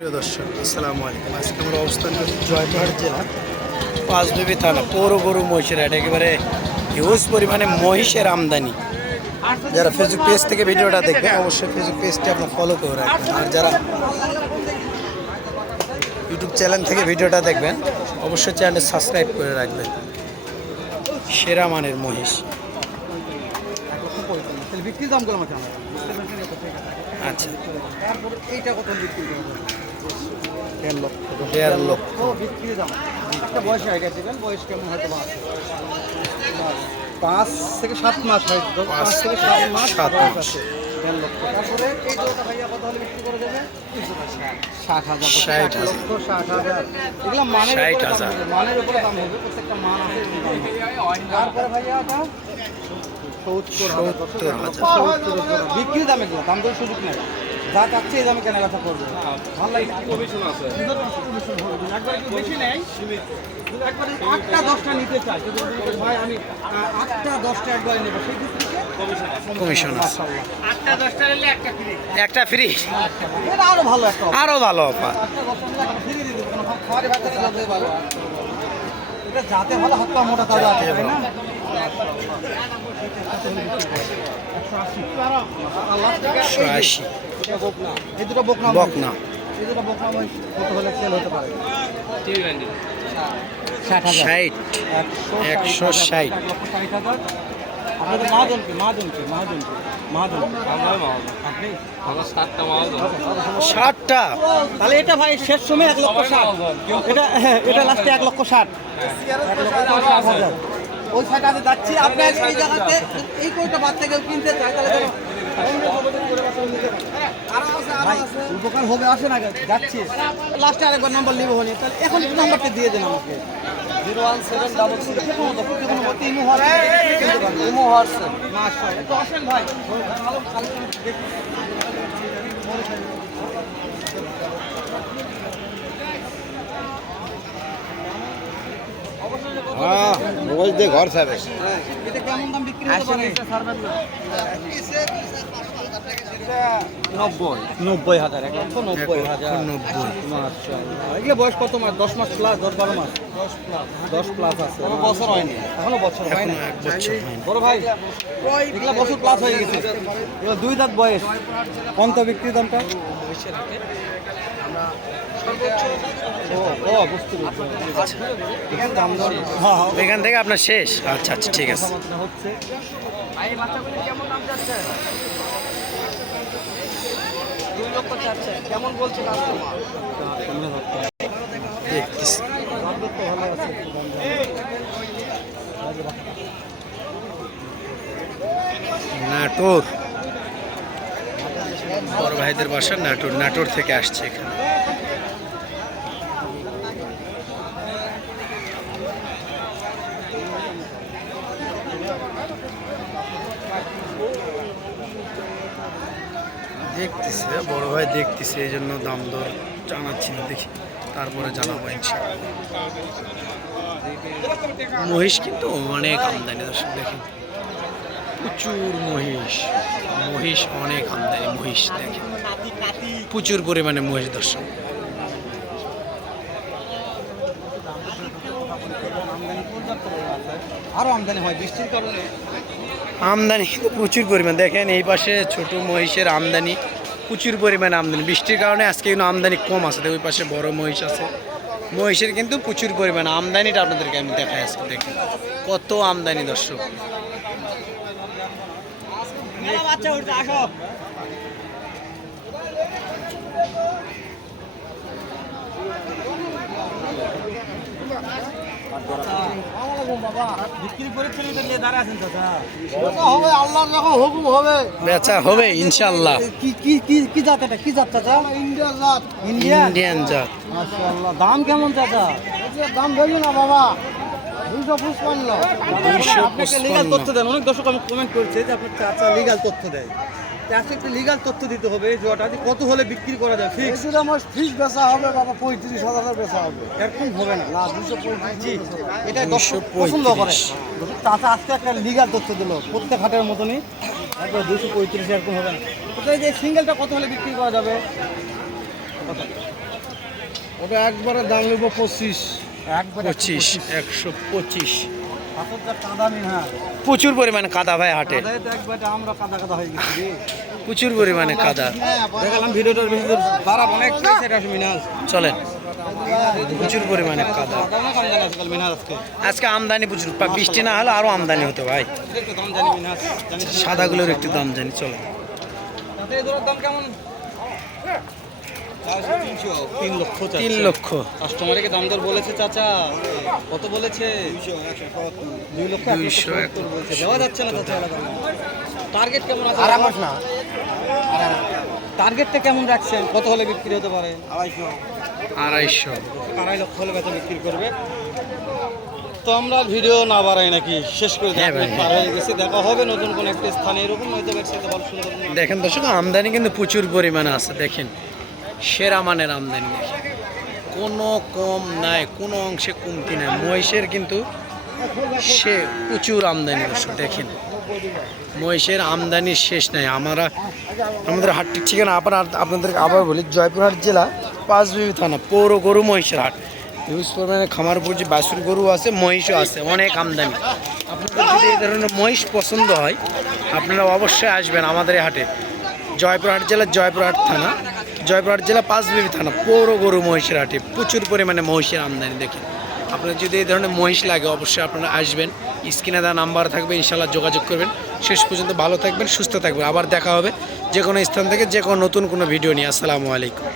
প্রিয় দর্শক আসসালামু আলাইকুম। আজকে আমরা অবস্থান করি জয়পুরহাট জেলা পাঁচবিবি থানা পৌর গরু মহিষের হাট। একেবারে হিউজ পরিমাণে মহিষের আমদানি। যারা ফেসবুক পেজ থেকে ভিডিওটা দেখবেন অবশ্যই ফেসবুক পেজটি আপনার ফলো করে রাখবেন, আর যারা ইউটিউব চ্যানেল থেকে ভিডিওটা দেখবেন অবশ্যই চ্যানেলটি সাবস্ক্রাইব করে রাখবেন। সেরা মানের মহিষ। আচ্ছা, 1.5 লক্ষ। বয়স কেমন হয়তো 5 থেকে 7 মাস, হয়তো 5 থেকে 7 মাস। তারপরে এই জোড়াটা ভাইয়া কত হলে বিক্রি করে দেবে? 60,000। 60,000 এগুলো মানের উপরে দাম হবে, প্রত্যেকটা মান আছে। তারপরে ভাইয়া ওটা 70,000 বিক্রি দাম। এগুলো দাম করে সুযোগ নেই, যা চাচ্ছে এই দামে কেনা বেচা করবে। ভালো লাগে, কমিশন আছে, একবার কি বেশি নেই, একবার 8টা 10টা নিতে চাই ভাই, আমি 8টা 10টা একবার নেব, সেই ক্ষেত্রে কমিশন আছে। 8টা 10টা নিলে একটা ফ্রি। এটা আরো ভালো, আরো ভালো অফার। 8টা 10টা নিলে ফ্রি দিয়ে দেব, কোনো খাওয়ারে বাচ্চারা যাতে ভালো, এটা যাতে ভালো, হাত পা মোটা তাজা আছে, তাই না? 180। এই দুটো বকনা, বকনা এই দুটো বকনা ভাই কত হলে সেল হতে পারে? 60। 160। আপনাদের মহাজনকে আপনি 60টা। তাহলে এটা ভাই শেষ সময় 1,60,000, এটা লাস্টে 1,60,000। ওই সাইডে আমি যাচ্ছি, আপনার এই জায়গাতে এই কোনটা বাচ্চা কেউ কিনতে চায় তাহলে উপকার হবে। আসে না, যাচ্ছি লাস্টে আরেকবার নাম্বার নিবো হনি, তাহলে এখন নাম্বারটা দিয়ে দেন আমাকে। 01766 আসেন ভাই। মোবাইল দিয়ে ঘর ছাড়ে। এটা কেমন দাম বিক্রি হতে পারে? 90,000। 1,90,000। এগুলো বয়স কত মাস? 10 মাস প্লাস, 10-12 মাস, 10 প্লাস আছে। কোনো বছর হয়নি, এখনো বছর হয় না। 1 বছর হয়নি। বড় ভাই এগুলো বছর প্লাস হয়ে গেছে, এগুলো 2 দাঁত বয়স। কোনটা বিক্রি দামটা? এখান থেকে আপনার শেষ। আচ্ছা আচ্ছা, ঠিক আছে। হচ্ছে কেমন দাম যাচ্ছে? 2 লক্ষ চাচ্ছে, কেমন বলছে কাস্টমার? দেখতেছি। নাটোর, বড় ভাইদের বাসা নাটোর। নাটোর থেকে আসছে এখানে। দেখতেছে বড় ভাই, দেখতেছে, এই জন্য দাম দর জানাচ্ছি না, দেখি তারপরে জানাবো ইনশাআল্লাহ। মহিষ কিন্তু অনেক আমদানি দর্শক, দেখেন প্রচুর মহিষ অনেক আমদানি। মহিষ দেখেন প্রচুর পরিমাণে মহিষ দর্শক। আরো আমদানি হয় বৃষ্টির কারণে, আমদানি কিন্তু প্রচুর পরিমাণ। দেখেন এই পাশে ছোট মহিষের আমদানি প্রচুর পরিমাণে আমদানি। বৃষ্টির কারণে আজকে কিন্তু আমদানি কম আছে। ওই পাশে বড় মহিষ আছে, মহিষের কিন্তু প্রচুর পরিমাণে আমদানিটা আপনাদেরকে আমি দেখাই আজকে। দেখেন কত আমদানি দর্শক। বেচা হবে ইনশাআল্লাহ। কি জাত এটা? কি জাত চাচা? ইন্ডিয়ান জাত। মাশাআল্লাহ। দাম কেমন চাচা? দাম বলি না বাবা, 255। লিগাল তথ্য দেন। অনেক দর্শক আমি কমেন্ট করছে যে আপনার চাচা লিগাল তথ্য দেয়, চাষে একটু লিগাল তথ্য দিতে হবে। এই জোয়াটা কত হলে বিক্রি করা যায়? ফিক্স আমার ফিক্স বেচা হবে বাবা, 35,000 বেচা হবে। এরকম হবে না, 235। এটা দর্শক পছন্দ করে। চাচা আজকে একটা লিগাল তথ্য দিল, প্রত্যেক হাটের মতনই একবার 235 এরকম হবে না। এই যে সিঙ্গেলটা কত হলে বিক্রি করা যাবে? ওটা একবারে দাম নেবো 25। 25, 125। পাথরটা কাদা মিনার। প্রচুর পরিমাণে কাদা ভাই হাটে, কাদায় তো একবারে আমরা কাদা কাদা হয়ে গেছি রে। প্রচুর পরিমাণে কাদা। দেখালাম ভিডিওটার ভিতরে বাড়াব অনেক পেয়েছে এটা মিনার। চলেন, প্রচুর পরিমাণে কাদা। কাদা না কম জানা আজকাল মিনার আজকে। আজকে আমদানি প্রচুর, বৃষ্টি না হলে আরো আমদানি হতো ভাই। একটু দাম জানি মিনার। সাদাগুলোর একটু দাম জানি, চলো। তাতে এই জোড়ার দাম কেমন? 3 লক্ষ। 3 লক্ষ। কাস্টমারকে দাম দর বলেছে চাচা, কত বলেছে? 2 লক্ষ 270 বলছে। দেওয়া যাচ্ছে না চাচা। টার্গেট কেমন আছে? না, টার্গেটটা কেমন রাখছেন? কত হলে বিক্রি হতে পারে? 250। 2.5 লক্ষ হলে বেচা বিক্রি করবে। তো আমরা ভিডিও না বাড়াই নাকি শেষ করে হ্যাঁ ভাই, পার হয়ে গেছি। দেখা হবে নতুন কোন একটা স্থানে, এরকম হয়তো ব্যবসাতে ভালো সুন্দর। দেখেন দর্শক, আমদানি কিন্তু প্রচুর পরিমাণে আছে। দেখেন সেরা মানের আমদানি, দেখেন কোনো কম নাই, কোনো অংশে কমতি নাই। মহিষের কিন্তু সে প্রচুর আমদানি দর্শক। দেখেন মহিষের আমদানির শেষ নাই। আমাদের হাটটির ঠিকানা আপনাদেরকে আবার বলি, জয়পুরহাট জেলা পাঁচবিবি থানা, পৌর গরু মহিষের হাট। হিউজ পরিমাণে খামার উপর যে বাছুর গরু আছে, মহিষও আছে, অনেক আমদানি। আপনাদের যদি এই ধরনের মহিষ পছন্দ হয়, আপনারা অবশ্যই আসবেন আমাদের এই হাটে। জয়পুরহাট জেলা, জয়পুরহাট থানা, জয়পুরহাট জেলা পাঁচবিবি থানা, পৌর গরু মহিষের হাটে প্রচুর পরিমাণে মহিষের আমদানি। দেখেন আপনার যদি এই ধরনের মহিষ লাগে, অবশ্যই আপনারা আসবেন। স্ক্রিনে দেওয়া নাম্বার থাকবে, ইনশাল্লাহ যোগাযোগ করবেন। শেষ পর্যন্ত ভালো থাকবেন, সুস্থ থাকবেন। আবার দেখা হবে যে কোনো স্থান থেকে যে কোনো নতুন কোনো ভিডিও নিয়ে। আসসালামু আলাইকুম।